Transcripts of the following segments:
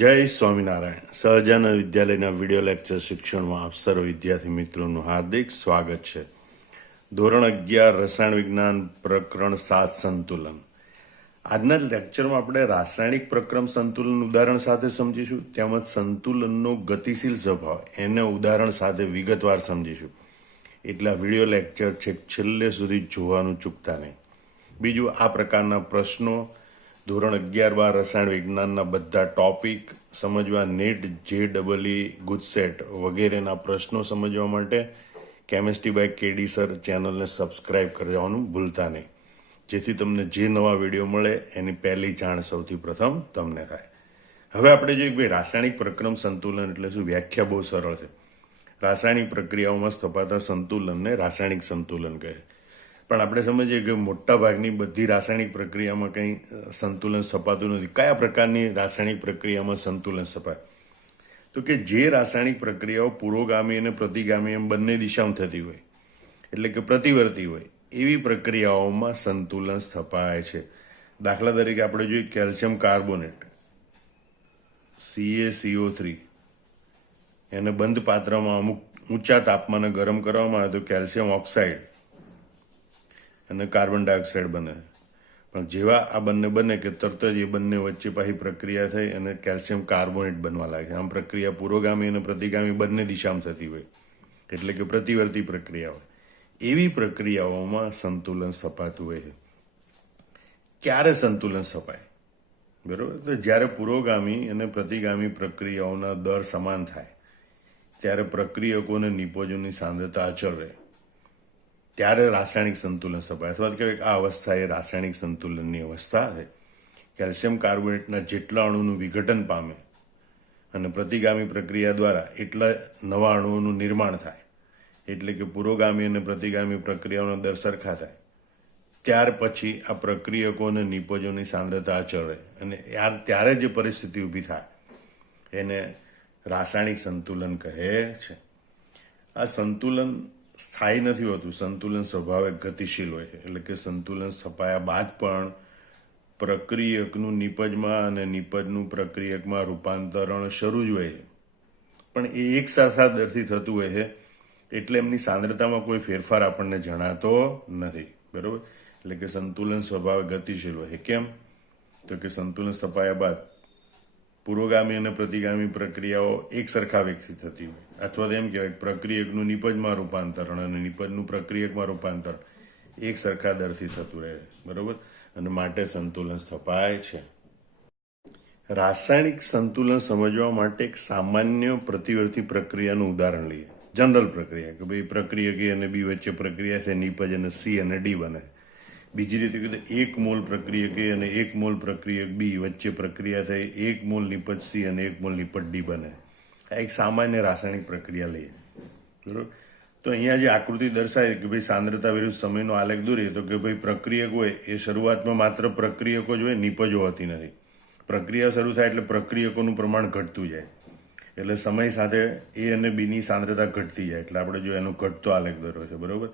જય સ્વામિનારાયણ. સહજાનંદ વિદ્યાલયના video lecture શિક્ષણમાં આપ સર્વ વિદ્યાર્થી મિત્રોનું હાર્દિક સ્વાગત છે. ધોરણ 11 રસાયણ વિજ્ઞાન પ્રકરણ 7 સંતુલન. આજના લેક્ચરમાં આપણે રાસાયણિક પ્રક્રમ સંતુલન ઉદાહરણ સાથે સમજીશું, તેમજ સંતુલનનો ગતિશીલ સ્વભાવ એને ઉદાહરણ સાથે વિગતવાર સમજીશું. એટલે વિડીયો લેક્ચર છેક છેલ્લે સુધી જોવાનું ચૂકતા નહીં. બીજું, આ પ્રકારના પ્રશ્નો ધોરણ 11-12 રસાયણ વિજ્ઞાનના બધા ટોપિક સમજવા નેટ, JEE, ગુજસેટ વગેરેના પ્રશ્નો સમજવા માટે કેમિસ્ટ્રી બાય કેડી સર ચેનલને સબસ્ક્રાઇબ કરવાનું ભૂલતા નહીં, જેથી તમને જે નવા વિડીયો મળે એની પહેલી જાણ સૌથી પ્રથમ તમને થાય. હવે આપણે જોઈએ કે ભાઈ રાસાયણિક પ્રક્રમ સંતુલન એટલે શું. વ્યાખ્યા બહુ સરળ છે. રાસાયણિક પ્રક્રિયાઓમાં સ્થપાતા સંતુલનને રાસાયણિક સંતુલન કહે. પણ આપણે સમજીએ કે મોટા ભાગની બધી રાસાયણિક પ્રક્રિયામાં કંઈ સંતુલન સ્થપાતું નથી. કયા પ્રકારની રાસાયણિક પ્રક્રિયામાં સંતુલન સ્થપાય? તો કે જે રાસાયણિક પ્રક્રિયાઓ પુરોગામી અને પ્રતિગામી એમ બંને દિશામાં થતી હોય, એટલે કે પ્રતિવર્તી હોય, એવી પ્રક્રિયાઓમાં સંતુલન સ્થપાય છે. દાખલા તરીકે આપણે જોઈએ કેલ્શિયમ કાર્બોનેટ CaCO3, એને બંધ પાત્રમાં અમુક ઊંચા તાપમાને ગરમ કરવામાં આવે તો કેલ્શિયમ ઓક્સાઇડ અને કાર્બન ડાયોક્સાઇડ બને. પણ જેવા આ બંને બને કે તરત જ એ બંને વચ્ચે પાછી પ્રક્રિયા થઈ અને કેલ્શિયમ કાર્બોનેટ બનવા લાગે. આમ પ્રક્રિયા પુરોગામી અને પ્રતિગામી બંને દિશામાં થતી હોય, એટલે કે પ્રતિવર્તી પ્રક્રિયા હોય. એવી પ્રક્રિયાઓમાં સંતુલન સ્થપાતું હોય છે. ક્યારે સંતુલન સ્થપાય? બરોબર. તો જ્યારે પુરોગામી અને પ્રતિગામી પ્રક્રિયાઓના દર સમાન થાય, ત્યારે પ્રક્રિયકો અને નિપજોની સાંદ્રતા અચળ રહે, ત્યારે રાસાયણિક સંતુલન સ્થપાય. અથવા તો કહેવાય આ અવસ્થા એ રાસાયણિક સંતુલનની અવસ્થા છે. કેલ્શિયમ કાર્બોનેટના જેટલા અણુનું વિઘટન પામે અને પ્રતિગામી પ્રક્રિયા દ્વારા એટલા નવા અણુઓનું નિર્માણ થાય, એટલે કે પુરોગામી અને પ્રતિગામી પ્રક્રિયાઓનો દર સરખા થાય, ત્યાર પછી આ પ્રક્રિયકો અને નિપજોની સાંદ્રતા અચળ રહે અને ત્યારે જે પરિસ્થિતિ ઊભી થાય એને રાસાયણિક સંતુલન કહે છે. આ સંતુલન સ્થાયી નથી હોતું. સંતુલન સ્વભાવે ગતિશીલ હોય છે. એટલે કે સંતુલન સ્થપાયા બાદ પણ પ્રક્રિયકનું નિપજમાં અને નિપજનું પ્રક્રિયકમાં રૂપાંતરણ શરૂ જ હોય છે. પણ એ એક સરખા દરથી થતું હોય છે, એટલે એમની સાંદ્રતામાં કોઈ ફેરફાર આપણને જણાતો નથી. બરોબર. એટલે કે સંતુલન સ્વભાવે ગતિશીલ હોય છે. કેમ? તો કે સંતુલન સ્થપાયા બાદ પુરોગામી અને પ્રતિગામી પ્રક્રિયાઓ એક સરખા વેગથી થતી હોય, અથવા તો એમ કહેવાય પ્રક્રિયકનું નિપજમાં રૂપાંતરણ અને નિપજનું પ્રક્રિયકમાં રૂપાંતરણ એક સરખા દરથી થતું રહે. બરોબર. અને માટે સંતુલન સ્થપાય છે. રાસાયણિક સંતુલન સમજવા માટે એક સામાન્ય પ્રતિવર્તી પ્રક્રિયાનું ઉદાહરણ લઈએ. જનરલ પ્રક્રિયા કે ભાઈ પ્રક્રિયક A અને B વચ્ચે પ્રક્રિયા છે, નિપજ અને C અને D બને. બીજી રીતે કીધું 1 મોલ પ્રક્રિયક A અને 1 મોલ પ્રક્રિયક B વચ્ચે પ્રક્રિયા થઈ 1 મોલ નિપજ C અને 1 મોલ નિપજ D બને. આ એક સામાન્ય રાસાયણિક પ્રક્રિયા લઈએ. બરોબર. તો અહીંયા જે આકૃતિ દર્શાવે કે ભાઈ સાંદ્રતા વિરુદ્ધ સમયનો આલેખ દોરીએ તો કે ભાઈ પ્રક્રિયક હોય એ શરૂઆતમાં માત્ર પ્રક્રિયકો જ હોય, નિપજો હોતી નથી. પ્રક્રિયા શરૂ થાય એટલે પ્રક્રિયકોનું પ્રમાણ ઘટતું જાય, એટલે સમય સાથે A અને B ની સાંદ્રતા ઘટતી જાય. એટલે આપણે જો એનો ઘટતો આલેખ દોર્યો છે. બરોબર.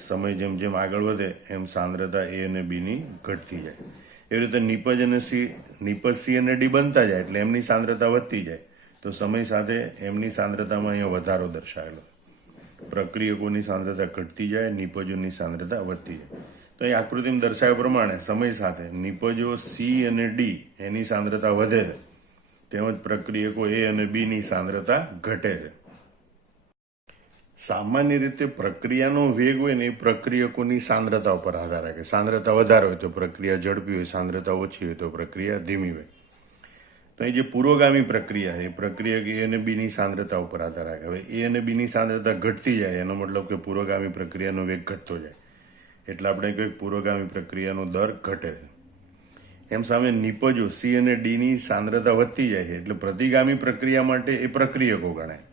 સમય જેમ જેમ આગળ વધે એમ સાંદ્રતા A અને B ની ઘટતી જાય. એવી રીતે નિપજ C અને D બનતા જાય એટલે એમની સાંદ્રતા વધતી જાય. તો સમય સાથે એમની સાંદ્રતામાં અહીંયા વધારો દર્શાવેલો. પ્રક્રિયકોની સાંદ્રતા ઘટતી જાય, નિપજોની સાંદ્રતા વધતી જાય. તો અહીં આકૃતિમાં દર્શાવ્યા પ્રમાણે સમય સાથે નિપજો C અને D એની સાંદ્રતા વધે છે, તેમજ પ્રક્રિયકો A અને B ની સાંદ્રતા ઘટે છે. સામાન્ય રીતે પ્રક્રિયાનો વેગ હોય ને એ પ્રક્રિયકોની સાંદ્રતા ઉપર આધાર રાખે. સાંદ્રતા વધારે હોય તો પ્રક્રિયા ઝડપી હોય, સાંદ્રતા ઓછી હોય તો પ્રક્રિયા ધીમી હોય. તો અહીં જે પુરોગામી પ્રક્રિયા છે એ પ્રક્રિયક A અને B ની સાંદ્રતા ઉપર આધાર રાખે. હવે A અને B ની સાંદ્રતા ઘટતી જાય એનો મતલબ કે પુરોગામી પ્રક્રિયાનો વેગ ઘટતો જાય, એટલે આપણે કહીએ પુરોગામી પ્રક્રિયાનો દર ઘટે છે. એમ સામે નિપજો C અને D ની સાંદ્રતા વધતી જાય છે એટલે પ્રતિગામી પ્રક્રિયા માટે એ પ્રક્રિયકો ગણાય.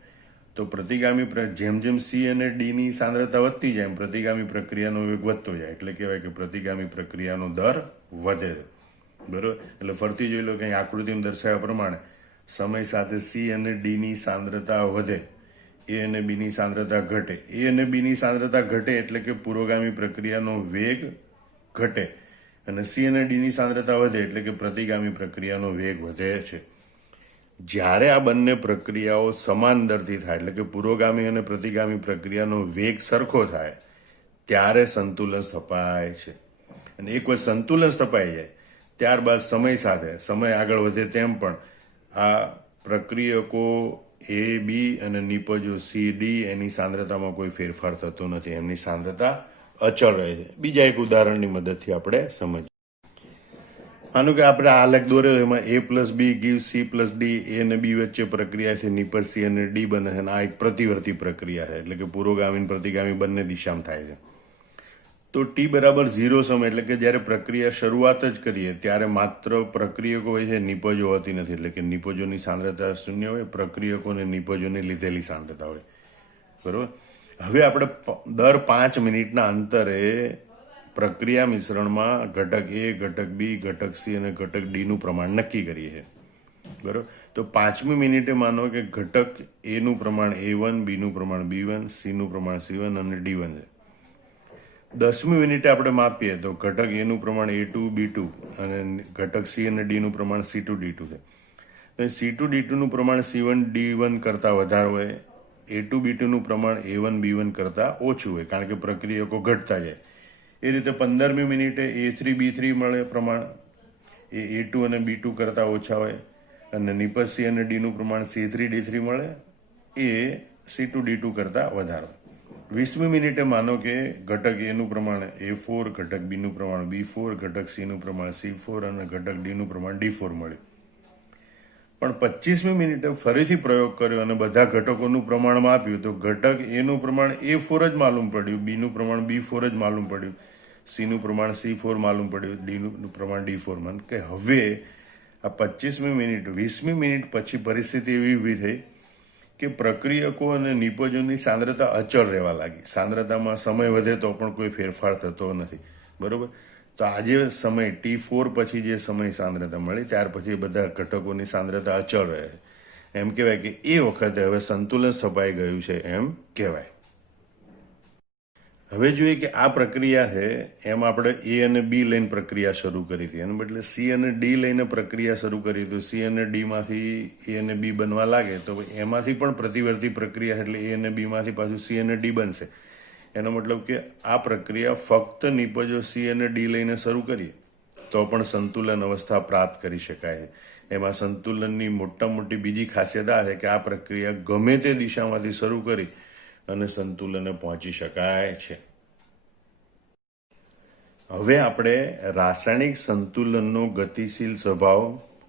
તો પ્રતિગામી જેમ જેમ C અને D ની સાંદ્રતા વધતી જાય એમ પ્રતિગામી પ્રક્રિયાનો વેગ વધતો જાય, એટલે કહેવાય કે પ્રતિગામી પ્રક્રિયાનો દર વધે છે. બરોબર. એટલે ફરતી જોઈ લો કે આકૃતિમાં દર્શાવ્યા પ્રમાણે સમય સાથે C અને D ની સાંદ્રતા વધે, A અને B ની સાંદ્રતા ઘટે. A અને B ની સાંદ્રતા ઘટે એટલે કે પુરોગામી પ્રક્રિયાનો વેગ ઘટે, અને C અને D ની સાંદ્રતા વધે એટલે કે પ્રતિગામી પ્રક્રિયાનો વેગ વધે છે. જ્યારે આ બંને પ્રક્રિયાઓ સમાન દરથી થાય, એટલે કે પુરોગામી અને પ્રતિગામી પ્રક્રિયાનો વેગ સરખો થાય, ત્યારે સંતુલન સ્થપાય છે. અને એક વખત સંતુલન સ્થપાઈ જાય ત્યારબાદ સમય સાથે સમય આગળ વધે તેમ પણ આ પ્રક્રિયકો એ બી અને નિપજો સી ડી એની સાંદ્રતામાં કોઈ ફેરફાર થતો નથી, એમની સાંદ્રતા અચળ રહે છે. બીજા એક ઉદાહરણની મદદથી આપણે સમજીએ. માનો કે આપણે આલેખ દોર્યો, એમાં a plus B give C plus D, A અને બી વચ્ચે પ્રક્રિયા છે, નિપજ સી અને ડી બને છે, અને આ એક પ્રતિવર્તી પ્રક્રિયા છે, એટલે કે પુરોગામી અને પ્રતિગામી બંને દિશામાં થાય છે. તો t બરાબર 0 સમય, એટલે કે જ્યારે પ્રક્રિયા શરૂઆત જ કરીએ ત્યારે માત્ર પ્રક્રિયકો હોય છે, નિપજો હોતી નથી, એટલે કે નિપજોની સાંદ્રતા શૂન્ય હોય, પ્રક્રિયકો અને નિપજોને લીધેલી સાંદ્રતા હોય. બરોબર. હવે આપણે દર 5 મિનિટના અંતરે પ્રક્રિયા મિશ્રણમાં ઘટક એ, ઘટક બી, ઘટક સી અને ઘટક ડીનું પ્રમાણ નક્કી કરીએ છીએ. બરોબર. તો 5મી મિનિટે માનો કે ઘટક એનું પ્રમાણ A1, બીનું પ્રમાણ B1, સીનું પ્રમાણ C1 અને D1 છે. 10મી મિનિટે આપણે માપીએ તો ઘટક એનું પ્રમાણ A2, B2 અને ઘટક સી અને ડીનું પ્રમાણ C2, D2 છે. તો C2, D2નું પ્રમાણ C1, D1 કરતાં વધારે હોય, A2, B2નું પ્રમાણ A1, B1 કરતાં ઓછું હોય, કારણ કે પ્રક્રિયકો ઘટતા જાય. એ રીતે 15મી મિનિટે A3, B3 મળે પ્રમાણ, એ A2 અને B2 કરતાં ઓછા હોય, અને નિપજ સી અને ડીનું પ્રમાણ C3, D3 મળે, એ C2, D2 કરતાં વધારે હોય. 20મી મિનિટે માનો કે ઘટક એનું પ્રમાણ A4, ઘટક બીનું પ્રમાણ B4, ઘટક સીનું પ્રમાણ C4 અને ઘટક ડીનું પ્રમાણ D4 મળ્યું. પણ 25મી મિનિટે ફરીથી પ્રયોગ કર્યો અને બધા ઘટકોનું પ્રમાણ માપ્યું તો ઘટક એનું પ્રમાણ A4 જ માલુમ પડ્યું, બીનું પ્રમાણ B4 જ માલુમ પડ્યું, સીનું પ્રમાણ C4 માલુમ પડ્યું, ડીનું પ્રમાણ D4 માન કે હવે આ 25મી મિનિટ 20મી મિનિટ પછી પરિસ્થિતિ એવી ઊભી થઈ કે પ્રક્રિયકો અને નિપજોની સાંદ્રતા અચળ રહેવા લાગી. સાંદ્રતામાં સમય વધે તો પણ કોઈ ફેરફાર થતો નથી. બરોબર. તો આજે સમય T4 પછી જે સમય સાંદ્રતા મળી ત્યાર પછી બધા ઘટકોની સાંદ્રતા અચળ રહે. એમ કહેવાય કે એ વખતે હવે સંતુલન સ્થપાઈ ગયું છે એમ કહેવાય. હવે જોઈએ કે આ પ્રક્રિયા છે એમ આપણે એ અને બી લઈને પ્રક્રિયા શરૂ કરી હતી, એને બદલે સી અને ડી લઈને પ્રક્રિયા શરૂ કરી. તો સી અને ડીમાંથી એ અને બી બનવા લાગે તો એમાંથી પણ પ્રતિવર્તી પ્રક્રિયા, એટલે એ અને બીમાંથી પાછું સી અને ડી બનશે. એનો મતલબ કે આ પ્રક્રિયા ફક્ત નિપજો સી અને ડી લઈને શરૂ કરીએ તો પણ સંતુલન અવસ્થા પ્રાપ્ત કરી શકાય છે. એમાં સંતુલનની મોટામાં મોટી બીજી ખાસિયત આ છે કે આ પ્રક્રિયા ગમે તે દિશામાંથી શરૂ કરી અને સંતુલને પહોંચી શકાય છે. હવે આપણે રાસાયણિક સંતુલનનો ગતિશીલ સ્વભાવ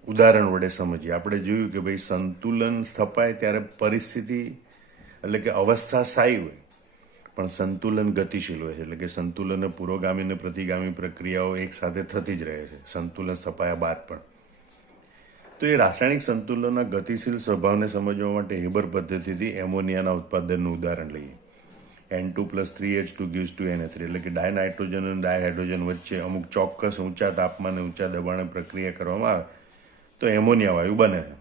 ઉદાહરણ વડે સમજીએ. આપણે જોયું કે ભાઈ સંતુલન સ્થપાય ત્યારે પરિસ્થિતિ એટલે કે અવસ્થા સ્થાયી હોય પણ સંતુલન ગતિશીલ હોય છે, એટલે કે સંતુલન પુરોગામી અને પ્રતિગામી પ્રક્રિયાઓ એક સાથે થતી જ રહે છે સંતુલન સ્થપાયા બાદ પણ. તો એ રાસાયણિક સંતુલનના ગતિશીલ સ્વભાવને સમજવા માટે હેબર પદ્ધતિથી એમોનિયાના ઉત્પાદનનું ઉદાહરણ લઈએ. N2 + 3H2 gives 2NH3, એટલે કે ડાયનાઇટ્રોજન અને ડાયહાઇડ્રોજન વચ્ચે અમુક ચોક્કસ ઊંચા તાપમાને ઊંચા દબાણે પ્રક્રિયા કરવામાં આવે તો એમોનિયા વાયુ બને છે.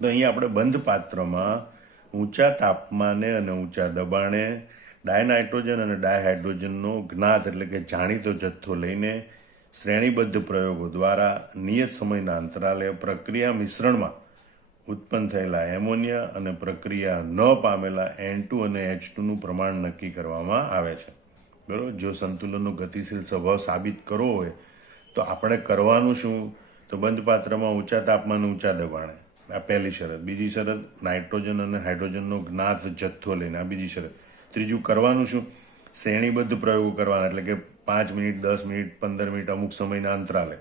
તો અહીંયા આપણે બંધ પાત્રમાં ઊંચા તાપમાને અને ઊંચા દબાણે ડાયનાઇટ્રોજન અને ડાયહાઇડ્રોજનનો જ્ઞાત એટલે કે જાણીતો જથ્થો લઈને શ્રેણીબદ્ધ પ્રયોગો દ્વારા નિયત સમયના અંતરાલે પ્રક્રિયા મિશ્રણમાં ઉત્પન્ન થયેલા એમોનિયા અને પ્રક્રિયા ન પામેલા N2 અને H2નું પ્રમાણ નક્કી કરવામાં આવે છે. બરાબર. જો સંતુલનનો ગતિશીલ સ્વભાવ સાબિત કરવો હોય તો આપણે કરવાનું શું? તો બંધ પાત્રમાં ઊંચા તાપમાન ઊંચા દબાણે, આ પહેલી શરત. બીજી શરત નાઇટ્રોજન અને હાઇડ્રોજનનો જ્ઞાત જથ્થો લઈને, આ બીજી શરત. ત્રીજું કરવાનું શું? શ્રેણીબદ્ધ પ્રયોગો કરવાના, એટલે કે 5 મિનિટ, 10 મિનિટ, 15 મિનિટ અમુક સમયના અંતરાલે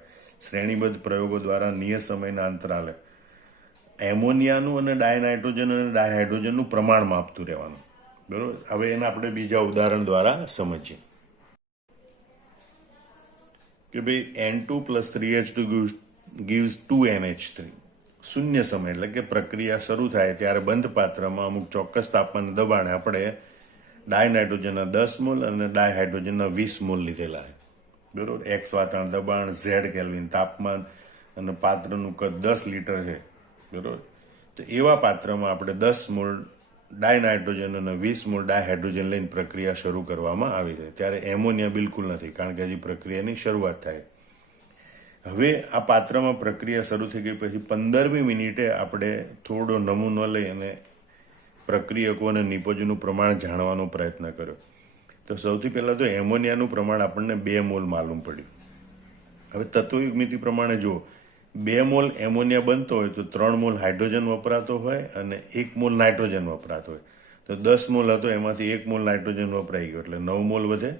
શ્રેણીબદ્ધ પ્રયોગો દ્વારા નિયત સમયના અંતરાલે એમોનિયાનું અને ડાયનાઇટ્રોજન અને ડાયહાઇડ્રોજનનું પ્રમાણ માપતું રહેવાનું. બરોબર. હવે એને આપણે બીજા ઉદાહરણ દ્વારા સમજીએ કે ભાઈ N2 + 3H2 gives 2NH3. શૂન્ય સમય એટલે કે પ્રક્રિયા શરૂ થાય ત્યારે બંધ પાત્રમાં અમુક ચોક્કસ તાપમાન દબાણે આપણે ડાયનાઇટ્રોજનના 10 મોલ અને ડાયહાઇડ્રોજનના 20 મોલ લીધેલા છે. બરોબર. X વાતાવરણ દબાણ, Z કેલ્વિન તાપમાન અને પાત્રનું કદ 10 લિટર છે. બરોબર. તો એવા પાત્રમાં આપણે 10 મોલ ડાયનાઇટ્રોજન અને 20 મોલ ડાયહાઇડ્રોજન લઈને પ્રક્રિયા શરૂ કરવામાં આવી છે. ત્યારે એમોનિયા બિલકુલ નથી, કારણ કે હજી પ્રક્રિયાની શરૂઆત થાય. હવે આ પાત્રમાં પ્રક્રિયા શરૂ થઈ ગઈ પછી 15મી મિનિટે આપણે થોડો નમૂનો લઈ અને પ્રક્રિયકો અને નિપજોનું પ્રમાણ જાણવાનો પ્રયત્ન કર્યો. તો સૌથી પહેલાં તો એમોનિયાનું પ્રમાણ આપણને 2 મોલ માલુમ પડ્યું. હવે તત્વયુગ્મિતિ પ્રમાણે જો 2 મોલ એમોનિયા બનતો હોય તો 3 મોલ હાઇડ્રોજન વપરાતો હોય અને 1 મોલ નાઇટ્રોજન વપરાતો હોય. તો 10 મોલ હતો એમાંથી 1 મોલ નાઇટ્રોજન વપરાઈ ગયો એટલે 9 મોલ વધે.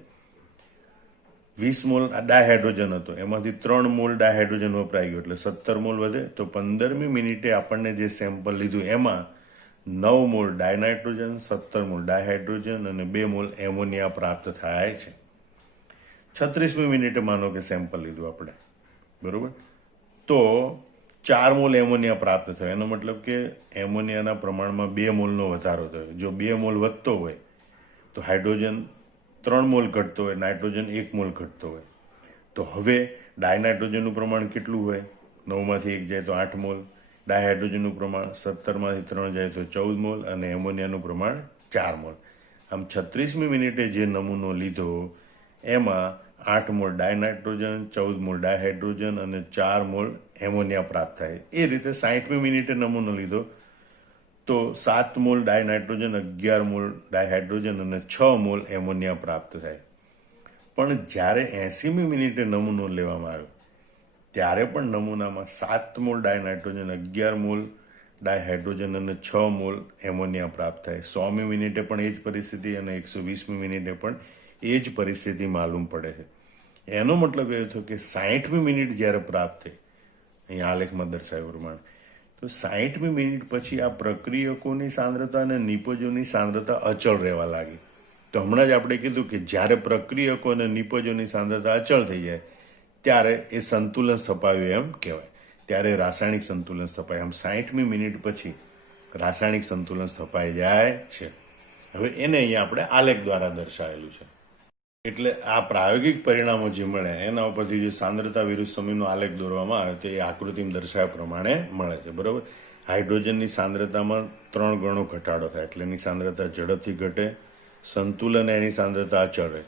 20 મોલ ડાયહાઇડ્રોજન હતો એમાંથી 3 મોલ ડાયહાઇડ્રોજન વપરાઈ ગયો એટલે 17 મોલ વધે. તો 15મી મિનિટે આપણને જે સેમ્પલ લીધું એમાં 9 મોલ ડાયનાઇટ્રોજન, 17 મોલ ડાયહાઇડ્રોજન અને 2 મોલ એમોનિયા પ્રાપ્ત થાય છે. 36મી મિનિટે માનો કે સેમ્પલ લીધું આપણે, બરોબર, તો 4 મોલ એમોનિયા પ્રાપ્ત થયો. એનો મતલબ કે એમોનિયાના પ્રમાણમાં 2 મોલનો વધારો થયો. જો 2 મોલ વધતો હોય તો હાઇડ્રોજન 3 મોલ ઘટતો હોય, નાઇટ્રોજન 1 મોલ ઘટતો હોય. તો હવે ડાયનાઇટ્રોજનનું પ્રમાણ કેટલું હોય? 9માંથી 1 જાય તો 8 મોલ, ડાયહાઇડ્રોજનનું પ્રમાણ 17માંથી 3 જાય તો 14 મોલ અને એમોનિયાનું પ્રમાણ 4 મોલ. આમ 36મી મિનિટે જે નમૂનો લીધો એમાં 8 મોલ ડાયનાઇટ્રોજન, 14 મોલ ડાયહાઇડ્રોજન અને 4 મોલ એમોનિયા પ્રાપ્ત થાય. એ રીતે 60મી મિનિટે નમૂનો લીધો તો 7 મોલ ડાયનાઇટ્રોજન, 11 મોલ ડાયહાઇડ્રોજન અને 6 મોલ એમોનિયા પ્રાપ્ત થાય. પણ જ્યારે 80મી મિનિટે નમૂનો લેવામાં આવ્યો ત્યારે પણ નમૂનામાં 7 મોલ ડાયનાઇટ્રોજન, 11 મોલ ડાયહાઇડ્રોજન અને 6 મોલ એમોનિયા પ્રાપ્ત થાય. 100મી મિનિટે પણ એ જ પરિસ્થિતિ અને 120મી મિનિટે પણ એ જ પરિસ્થિતિ માલુમ પડે છે. એનો મતલબ એ થયો કે 60મી મિનિટ જ્યારે પ્રાપ્ત થઈ, અહીંયા આલેખમાં દર્શાવ્યું પ્રમાણે, તો 60મી મિનિટ પછી આ પ્રક્રિયકોની સાંદ્રતા અને નિપજોની સાંદ્રતા અચળ રહેવા લાગી. તો હમણાં જ આપણે કીધું કે જ્યારે પ્રક્રિયકો અને નિપજોની સાંદ્રતા અચળ થઈ જાય ત્યારે એ સંતુલન સ્થપાયું એમ કહેવાય. ત્યારે રાસાયણિક સંતુલન સ્થપાય. આમ 60મી મિનિટ પછી રાસાયણિક સંતુલન સ્થપાઈ જાય છે. હવે એને અહીંયા આપણે આલેખ દ્વારા દર્શાવેલું છે. એટલે આ પ્રાયોગિક પરિણામો જે મળે એના ઉપરથી જે સાંદ્રતા વિરુદ્ધ સમયનો આલેખ દોરવામાં આવે તો એ આકૃતિમાં દર્શાવ્યા પ્રમાણે મળે છે, બરોબર. હાઇડ્રોજનની સાંદ્રતામાં 3 ગણો ઘટાડો થાય એટલે એની સાંદ્રતા ઝડપથી ઘટે. સંતુલન એની સાંદ્રતા અચળ રહે,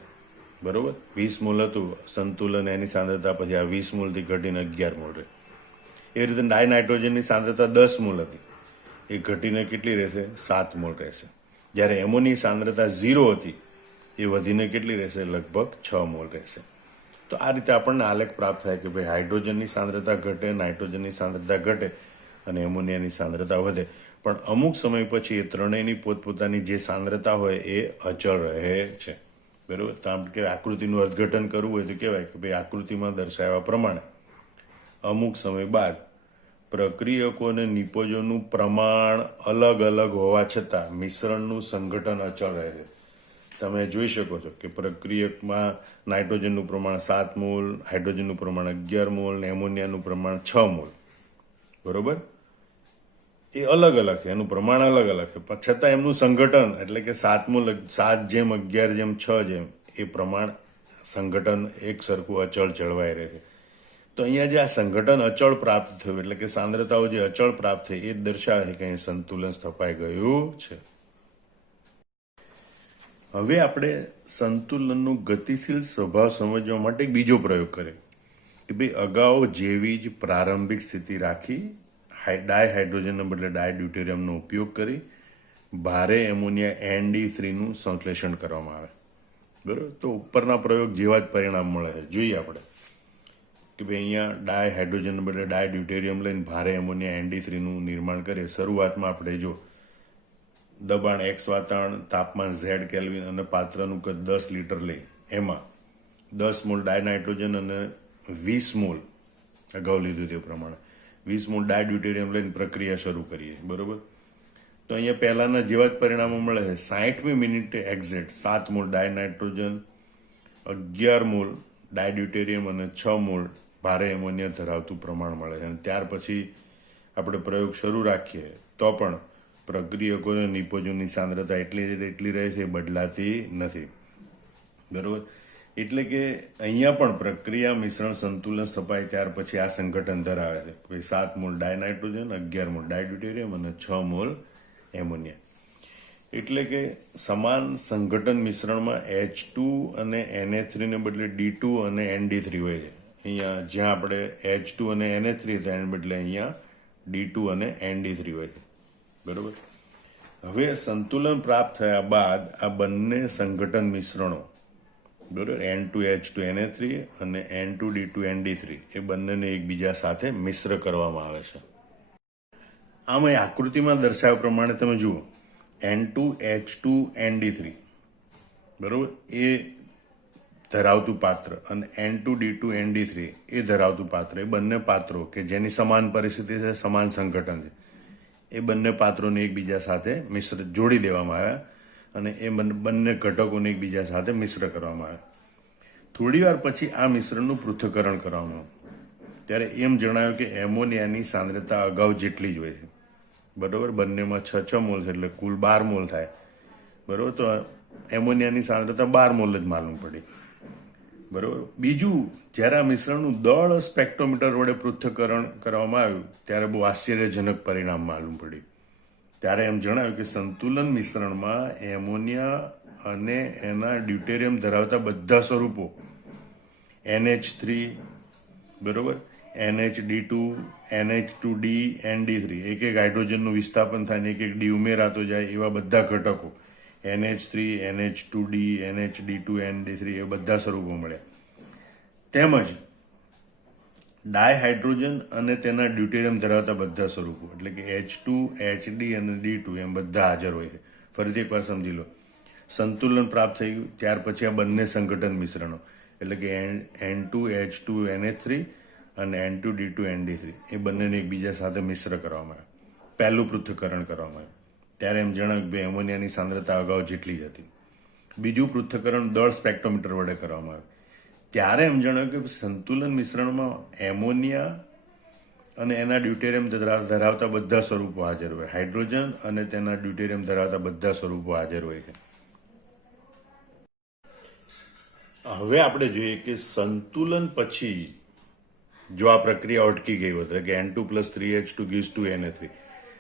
બરોબર. 20 મોલ હતું સંતુલન એની સાંદ્રતા પછી આ 20 મોલથી ઘટીને 11 મોલ રહે. એ રીતે ડાયનાઇટ્રોજનની સાંદ્રતા 10 મોલ હતી એ ઘટીને કેટલી રહેશે? 7 મોલ રહેશે. જ્યારે એમોની સાંદ્રતા 0 હતી એ વધીને કેટલી રહેશે? લગભગ 6 મોલ રહેશે. તો આ રીતે આપણને આલેખ પ્રાપ્ત થાય કે ભાઈ હાઇડ્રોજનની સાંદ્રતા ઘટે, નાઇટ્રોજનની સાંદ્રતા ઘટે અને એમોનિયાની સાંદ્રતા વધે. પણ અમુક સમય પછી એ ત્રણેયની પોતપોતાની જે સાંદ્રતા હોય એ અચળ રહે છે, બરોબર. તો આમ કે આકૃતિનું અર્થઘટન કરવું હોય તો કહેવાય કે ભાઈ આકૃતિમાં દર્શાવ્યા પ્રમાણે અમુક સમય બાદ પ્રક્રિયકો અને નિપજોનું પ્રમાણ અલગ અલગ હોવા છતાં મિશ્રણનું સંગઠન અચળ રહે છે. તમે જોઈ શકો છો કે પ્રક્રિયકમાં નાઇટ્રોજનનું પ્રમાણ 7 મોલ, હાઇડ્રોજનનું પ્રમાણ 11 મોલ અને એમોનિયાનું પ્રમાણ 6 મોલ, બરોબર. એ અલગ અલગ છે, એનું પ્રમાણ અલગ અલગ છે, પણ છતાં એમનું સંગઠન એટલે કે 7 મોલ 7:11:6 એ પ્રમાણ સંગઠન એક સરખું અચળ જળવાઈ રહે છે. તો અહીંયા જે આ સંગઠન અચળ પ્રાપ્ત થયું એટલે કે સાંદ્રતાઓ જે અચળ પ્રાપ્ત થઈ એ જ દર્શાવે છે કે અહીં સંતુલન સ્થપાઈ ગયું છે. હવે આપણે સંતુલનનો ગતિશીલ સ્વભાવ સમજવા માટે બીજો પ્રયોગ કરીએ કે ભાઈ અગાઉ જેવી જ પ્રારંભિક સ્થિતિ રાખી ડાયહાઇડ્રોજનને બદલે ડાયડ્યુટેરિયમનો ઉપયોગ કરી ભારે એમોનિયા ND3નું સંશ્લેષણ કરવામાં આવે, બરાબર. તો ઉપરના પ્રયોગ જેવા જ પરિણામ મળે છે. જોઈએ આપણે કે ભાઈ અહીંયા ડાયહાઇડ્રોજનને બદલે ડાયડ્યુટેરિયમ લઈને ભારે એમોનિયા ND3નું નિર્માણ કરીએ. શરૂઆતમાં આપણે જો દબાણ X વાતાવરણ, તાપમાન Z કેલ્વિન અને પાત્રનું કદ 10 લીટર લઈ એમાં 10 મોલ ડાયનાઇટ્રોજન અને 20 મોલ અગાઉ લીધું તે પ્રમાણે 20 મોલ ડાયડ્યુટેરિયમ લઈને પ્રક્રિયા શરૂ કરીએ, બરોબર. તો અહીંયા પહેલાના જેવા જ પરિણામો મળે છે. 60મી મિનિટે એક્ઝેક્ટ 7 મોલ ડાયનાઇટ્રોજન, 11 મોલ ડાયડ્યુટેરિયમ અને 6 મોલ ભારે એમોનિયા ધરાવતું પ્રમાણ મળે છે. અને ત્યાર પછી આપણે પ્રયોગ શરૂ રાખીએ તો પણ પ્રક્રિયકો અને નિપજોની સાંદ્રતા એટલી રહે છે, બદલાતી નથી, બરોબર. એટલે કે અહીંયા પણ પ્રક્રિયા મિશ્રણ સંતુલન સ્થપાય ત્યાર પછી આ સંગઠન ધરાવે છે. ભાઈ 7 મોલ ડાયનાઇટ્રોજન, 11 મોલ ડાયડ્યુટેરિયમ અને 6 મોલ એમોનિયા. એટલે કે સમાન સંગઠન મિશ્રણમાં H2 અને Na3 ને બદલે D2 અને ND3 હોય છે. અહીંયા જ્યાં આપણે H2 અને Na3 હતા એને બદલે અહીંયા D2 અને ND3 હોય છે. બરોબર. હવે સંતુલન પ્રાપ્ત થયા બાદ આ બંને સંઘટન મિશ્રણો, બરોબર, N2H2Na3 અને N2D2ND3 એ બંનેને એકબીજા સાથે મિશ્ર કરવામાં આવે છે. આમાં આકૃતિમાં દર્શાવ્યા પ્રમાણે તમે જુઓ, N2H2ND3, બરોબર, એ ધરાવતું પાત્ર અને N2D2ND3 એ ધરાવતું પાત્ર, એ બંને પાત્રો કે જેની સમાન પરિસ્થિતિ છે, સમાન સંઘટન છે, એ બંને પાત્રોને એકબીજા સાથે જોડી દેવામાં આવ્યા અને એ બંને ઘટકોને એકબીજા સાથે મિશ્ર કરવામાં આવ્યા. થોડી વાર પછી આ મિશ્રણનું પૃથ્થકરણ કરવામાં આવ્યું ત્યારે એમ જણાવ્યું કે એમોનિયાની સાંદ્રતા અગાઉ જેટલી જ હોય છે. બરોબર. બંનેમાં 6 મોલ છે એટલે કુલ 12 મોલ થાય. બરોબર. તો એમોનિયાની સાંદ્રતા 12 મોલ જ માલુમ પડી. બરોબર. બીજું, જ્યારે આ મિશ્રણનું દળ સ્પેક્ટ્રોમીટર વડે પૃથ્થકરણ કરવામાં આવ્યું ત્યારે બહુ આશ્ચર્યજનક પરિણામ માલુમ પડ્યું. ત્યારે એમ જણાવ્યું કે સંતુલન મિશ્રણમાં એમોનિયા અને એના ડ્યુટેરિયમ ધરાવતા બધા સ્વરૂપો NH3, બરોબર, NHD2, NH2D, ND3, એક એક હાઇડ્રોજનનું વિસ્થાપન થાય ને એક ડી ઉમેરાતો જાય એવા બધા ઘટકો NH3, NH2D, NHD2, ND3 એ બધા સ્વરૂપો મળ્યા. તેમજ ડાયહાઇડ્રોજન અને તેના ડ્યુટેરિયમ ધરાવતા બધા સ્વરૂપો એટલે કે H2, HD અને D2 એમ બધા હાજર હોય છે. ફરીથી એકવાર સમજી લો, સંતુલન પ્રાપ્ત થઈ ગયું ત્યાર પછી આ બંને સંઘટન મિશ્રણો એટલે કે N2H2NH3 અને N2D2ND3 એ બંનેને એકબીજા સાથે મિશ્ર કરવામાં આવે. પહેલું પૃથ્થકરણ કરવામાં આવે ત્યારે એમ જણાવ્યું કે એમોનિયાની સાંદ્રતા અગાઉ જેટલી જ હતી. બીજું પૃથ્થકરણ દળ સ્પેક્ટ્રોમીટર વડે કરવામાં આવે ત્યારે એમ જણાવ્યું કે સંતુલન મિશ્રણમાં એમોનિયા અને એના ડ્યુટેરિયમ ધરાવતા બધા સ્વરૂપો હાજર હોય, હાઇડ્રોજન અને તેના ડ્યુટેરિયમ ધરાવતા બધા સ્વરૂપો હાજર હોય છે. હવે આપણે જોઈએ કે સંતુલન પછી જો આ પ્રક્રિયા અટકી ગઈ હોય કે N2+3H2 gives 2Na3,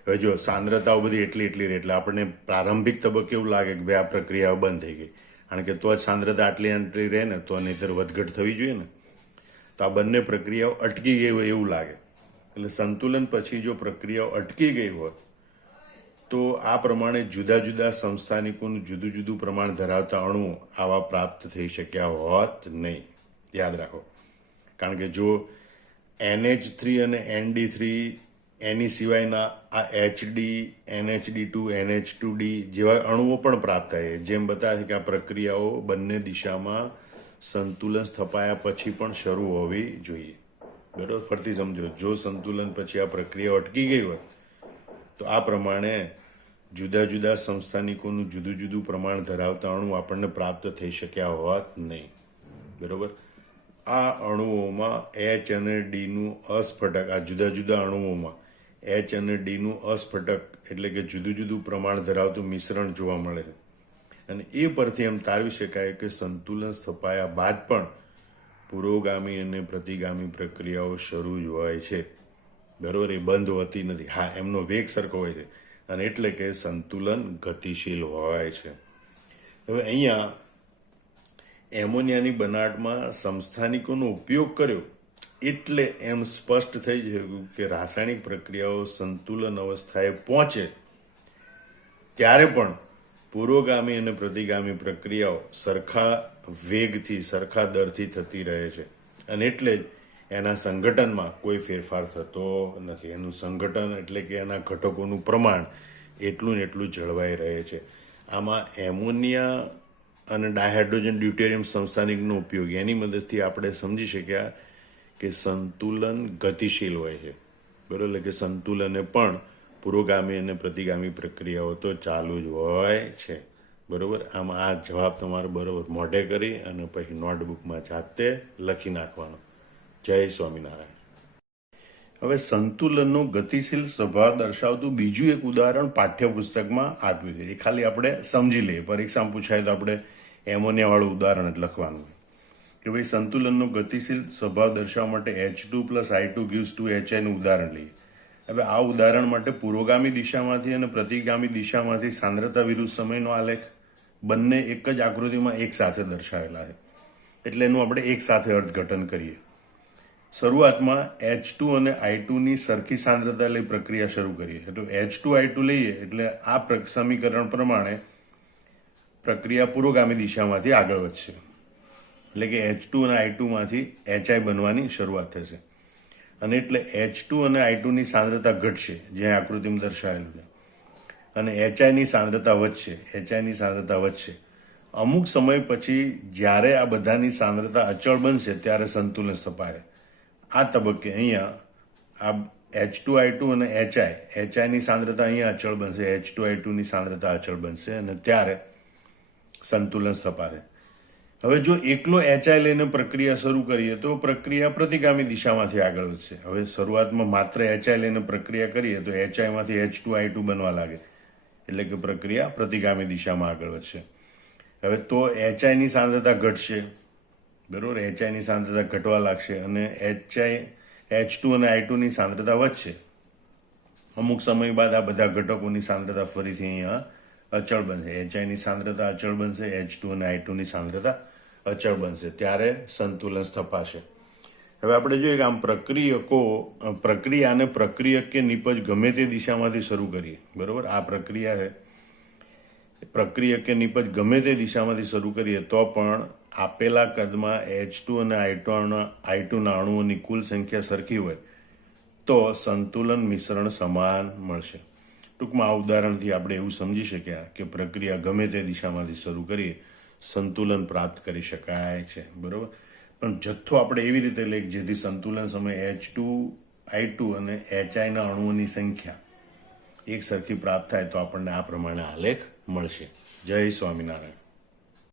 હવે જો સાંદ્રતાઓ બધી એટલી એટલે આપણને પ્રારંભિક તબક્કે એવું લાગે કે ભાઈ આ પ્રક્રિયાઓ બંધ થઈ ગઈ, કારણ કે તો જ સાંદ્રતા આટલી રહે ને, તો નહીંતર વધઘટ થવી જોઈએ ને. તો આ બંને પ્રક્રિયાઓ અટકી ગઈ હોય એવું લાગે. એટલે સંતુલન પછી જો પ્રક્રિયાઓ અટકી ગઈ હોય તો આ પ્રમાણે જુદા જુદા સમસ્થાનિકોનું જુદું જુદું પ્રમાણ ધરાવતા અણુઓ આવા પ્રાપ્ત થઈ શક્યા હોત નહીં. યાદ રાખો, કારણ કે જો NH3 અને ND3 એની સિવાયના આ HD, NHD2, NH2D જેવા અણુઓ પણ પ્રાપ્ત થાય. જેમ બતાવે છે કે આ પ્રક્રિયાઓ બંને દિશામાં સંતુલન સ્થપાયા પછી પણ શરૂ હોવી જોઈએ. બરોબર. ફરતી સમજો, જો સંતુલન પછી આ પ્રક્રિયા અટકી ગઈ હોય તો આ પ્રમાણે જુદા જુદા સમસ્થાનિકોનું જુદું જુદું પ્રમાણ ધરાવતા અણુ આપણને પ્રાપ્ત થઈ શક્યા હોત નહીં. બરોબર. આ અણુઓમાં H અને Dનું અસ્ફટક, આ જુદા જુદા અણુઓમાં H અને Dનું અસ્ફટક એટલે કે જુદું જુદું પ્રમાણ ધરાવતું મિશ્રણ જોવા મળે છે. અને એ પરથી એમ તારવી શકાય કે સંતુલન સ્થપાયા બાદ પણ પુરોગામી અને પ્રતિગામી પ્રક્રિયાઓ શરૂ જ હોય છે. બરોબર. એ બંધ હોતી નથી. હા, એમનો વેગ સરખો હોય છે અને એટલે કે સંતુલન ગતિશીલ હોય છે. હવે અહીંયા એમોનિયાની બનાવટમાં સમસ્થાનિકોનો ઉપયોગ કર્યો એટલે એમ સ્પષ્ટ થઈ ગયું કે રાસાયણિક પ્રક્રિયાઓ સંતુલન અવસ્થાએ પહોંચે ત્યારે પણ પુરોગામી અને પ્રતિગામી પ્રક્રિયાઓ સરખા વેગથી, સરખા દરથી થતી રહે છે અને એટલે જ એના સંઘટનમાં કોઈ ફેરફાર થતો નથી. એનું સંઘટન એટલે કે એના ઘટકોનું પ્રમાણ એટલું ને એટલું જળવાઈ રહે છે. આમાં એમોનિયા અને ડાયહાઇડ્રોજન ડ્યુટેરિયમ સમસ્થાનિકનો ઉપયોગ એની મદદથી આપણે સમજી શક્યા કે સંતુલન ગતિશીલ હોય છે. બરોબર. એટલે કે સંતુલને પણ પુરોગામી અને પ્રતિગામી પ્રક્રિયાઓ તો ચાલુ જ હોય છે. બરોબર. આમાં આ જવાબ તમારે બરોબર મોઢે કરી અને પછી નોટબુકમાં જાતે લખી નાખવાનો. જય સ્વામિનારાયણ. હવે સંતુલનનો ગતિશીલ સ્વભાવ દર્શાવતું બીજું એક ઉદાહરણ પાઠ્યપુસ્તકમાં આપ્યું છે. એ ખાલી આપણે સમજી લઈએ. પરીક્ષામાં પૂછાય તો આપણે એમોનિયાવાળું ઉદાહરણ જ લખવાનું કે ભાઈ સંતુલનનો ગતિશીલ સ્વભાવ દર્શાવવા માટે H2+I2 gives 2HI નું ઉદાહરણ લઈએ. હવે આ ઉદાહરણ માટે પુરોગામી દિશામાંથી અને પ્રતિગામી દિશામાંથી સાંદ્રતા વિરુદ્ધ સમયનો આલેખ બંને એક જ આકૃતિમાં એક સાથે દર્શાવેલા છે. એટલે એનું આપણે એક સાથે અર્થઘટન કરીએ. શરૂઆતમાં H2 અને I2 ની સરખી સાંદ્રતા લઈ પ્રક્રિયા શરૂ કરીએ. તો H2I2 લઈએ એટલે આ સમીકરણ પ્રમાણે પ્રક્રિયા પુરોગામી દિશામાંથી આગળ વધશે. એટલે કે H2 અને I2 માંથી HI બનવાની શરૂઆત થશે. અને એટલે H2 અને I2 ની સાંદ્રતા ઘટશે, જે આકૃતિમાં દર્શાવેલું છે. અને HI ની સાંદ્રતા વધશે. અમુક સમય પછી જ્યારે આ બધાની સાંદ્રતા અચળ બનશે ત્યારે સંતુલન સ્થપાય. આ તબક્કે અહીંયા આ H2I2 અને HI ની સાંદ્રતા અહીંયા અચળ બનશે, H2I2 ની સાંદ્રતા અચળ બનશે અને ત્યારે સંતુલન સ્થપાશે. હવે જો એકલો HI લઈને પ્રક્રિયા શરૂ કરીએ તો પ્રક્રિયા પ્રતિગામી દિશામાંથી આગળ વધશે. હવે શરૂઆતમાં માત્ર HI લઈને પ્રક્રિયા કરીએ તો HI માંથી H2I2 બનવા લાગે, એટલે કે પ્રક્રિયા પ્રતિગામી દિશામાં આગળ વધશે. હવે તો HI ની સાંદ્રતા ઘટશે, બરોબર, HI ની સાંદ્રતા ઘટવા લાગશે અને H2 અને I2 ની સાંદ્રતા વધશે. અમુક સમય બાદ આ બધા ઘટકોની સાંદ્રતા ફરીથી અહીંયા અચળ બનશે. HI ની સાંદ્રતા અચળ બનશે, H2 અને I2 ની સાંદ્રતા અચળ બનશે, ત્યારે સંતુલન સ્થપાશે. હવે આપણે જોઈએ કે આમ પ્રક્રિયા અને પ્રક્રિયક કે નિપજ ગમે તે દિશામાંથી શરૂ કરીએ, બરોબર. આ પ્રક્રિયા છે, પ્રક્રિયક કે નિપજ ગમે તે દિશામાંથી શરૂ કરીએ તો પણ આપેલા કદમાં H2 અને I2 ના અણુઓની કુલ સંખ્યા સરખી હોય તો સંતુલન મિશ્રણ સમાન મળશે. ટૂંકમાં આ ઉદાહરણથી આપણે એવું સમજી શક્યા કે પ્રક્રિયા ગમે તે દિશામાંથી શરૂ કરીએ સંતુલન પ્રાપ્ત કરી શકાય છે, બરોબર. પણ જથ્થો આપણે એવી રીતે લઈએ જેથી સંતુલન સમયે H2I2 અને HI ના અણુઓની સંખ્યા એક સરખી પ્રાપ્ત થાય તો આપણને આ પ્રમાણે આલેખ મળશે. જય સ્વામિનારાયણ.